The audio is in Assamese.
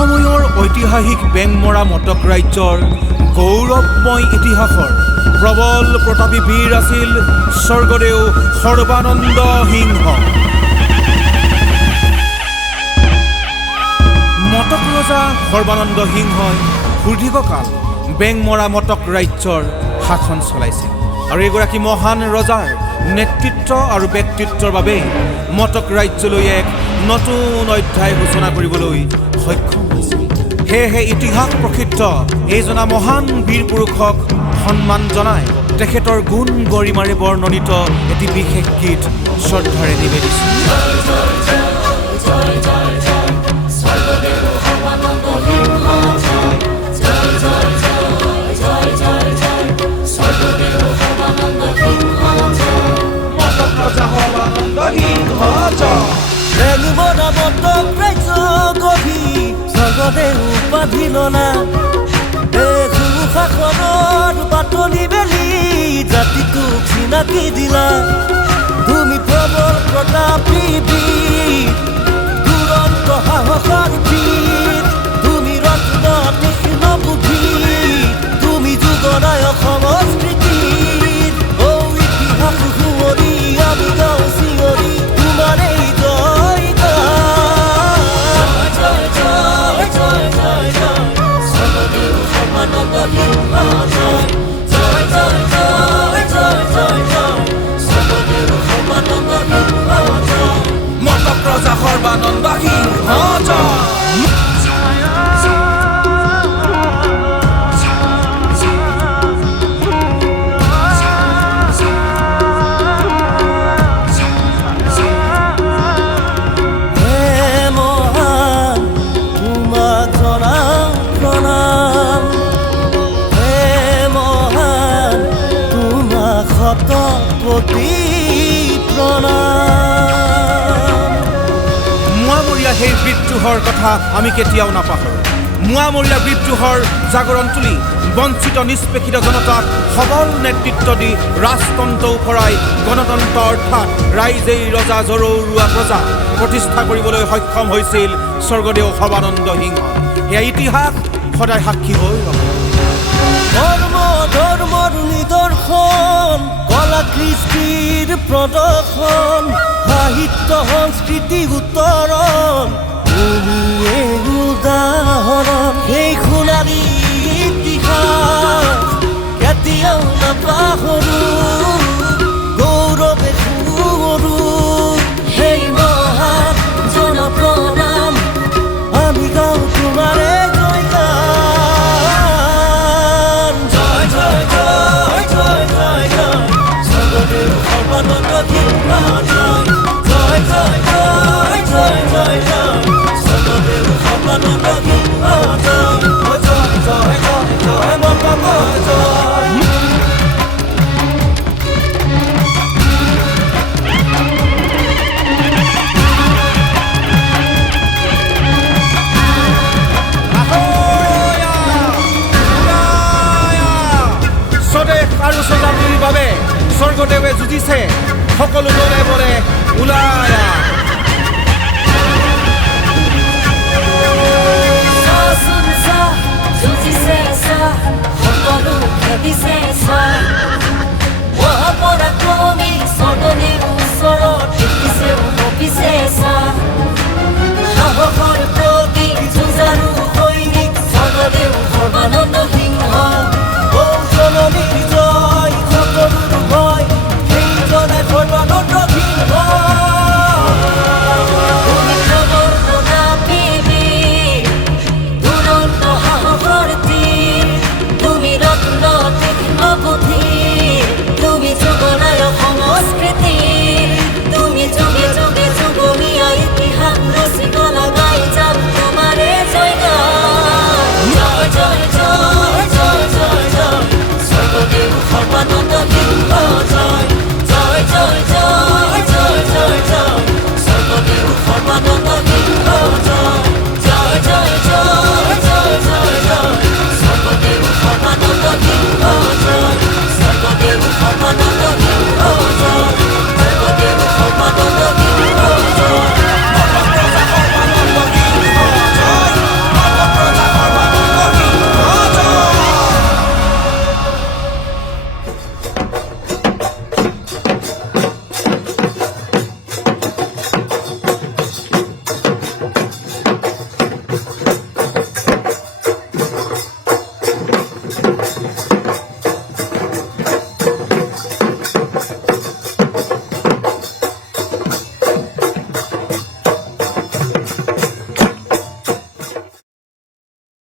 এসময়ৰ ঐতিহাসিক বেংমৰা মটক ৰাজ্যৰ গৌৰৱময় ইতিহাসৰ প্ৰবল প্ৰতাপী বীৰ আছিল স্বৰ্গদেউ সৰ্বানন্দ সিংহ। মটক ৰজা সৰ্বানন্দ সিংহই সুদীৰ্ঘকাল বেংমৰা মটক ৰাজ্যৰ শাসন চলাইছিল আৰু এগৰাকী মহান ৰজাৰ নেতৃত্ব আৰু ব্যক্তিত্বৰ বাবে মটক ৰাজ্যলৈ এক নতুন অধ্যায় সূচনা কৰিবলৈ সক্ষম হৈছিল। সেয়েহে ইতিহাস প্ৰসিদ্ধ এইজনা মহান বীৰ পুৰুষক সন্মান জনাই তেখেতৰ গুণ গৰিমাৰে বৰ্ণনিত এটি বিশেষ গীত শ্ৰদ্ধাৰে নিবেদিছোঁ। বেংমৰা মটক ৰাজ্য গভীৰ স্বৰ্গদেউ উপাধি ললা। শাসনৰ বাতলি বেলি জাতিটোক চিনাকি দিলা। তুমি প্ৰবল প্ৰতাপী বীৰ, দুৰন্ত সাহসৰ বীৰ। তুমি ৰত্ন তীক্ষ্ণ বুদ্ধি, তুমি যুগনায়ক সংস্কৃতিৰ। ইতিহাস সুঁৱৰি আমি গাওঁ চিঞৰি তোমাৰ এই জয় মটক ৰজা সৰ্বানন্দ সিংহ মোৱামৰীয়া সেই বিদ্ৰোহৰ কথা আমি কেতিয়াও নাপাহৰোঁ। মোৱামৰীয়া বিদ্ৰোহৰ জাগৰণ তুলি বঞ্চিত নিষ্পেষিত জনতাক সবল নেতৃত্ব দি ৰাজতন্ত্ৰ উপৰাই গণতন্ত্ৰ অৰ্থাৎ ৰাইজেই ৰজা জৰৌৰুৱা প্ৰজা প্ৰতিষ্ঠা কৰিবলৈ সক্ষম হৈছিল স্বৰ্গদেউ সৰ্বানন্দ সিংহ। এয়া ইতিহাস সদায় সাক্ষী হৈ ৰ'ব। ধৰ্মৰ নিদৰ্শন, কলা কৃষ্টিৰ প্ৰদৰ্শন, সাহিত্য সংস্কৃতি উত্তৰণ, তুমিয়ে উদাহৰণ। সেই সোণালী ইতিহাস কেতিয়াও নাপাহৰোঁ, গৌৰৱে সুঁৱৰোঁ। সেই মহান জন প্ৰণাম, আমি গাওঁ তোমাৰে আৰু স্বজাতিৰ বাবে স্বৰ্গদেৱে যুঁজিছে, সকলো দলে বলে ওলাই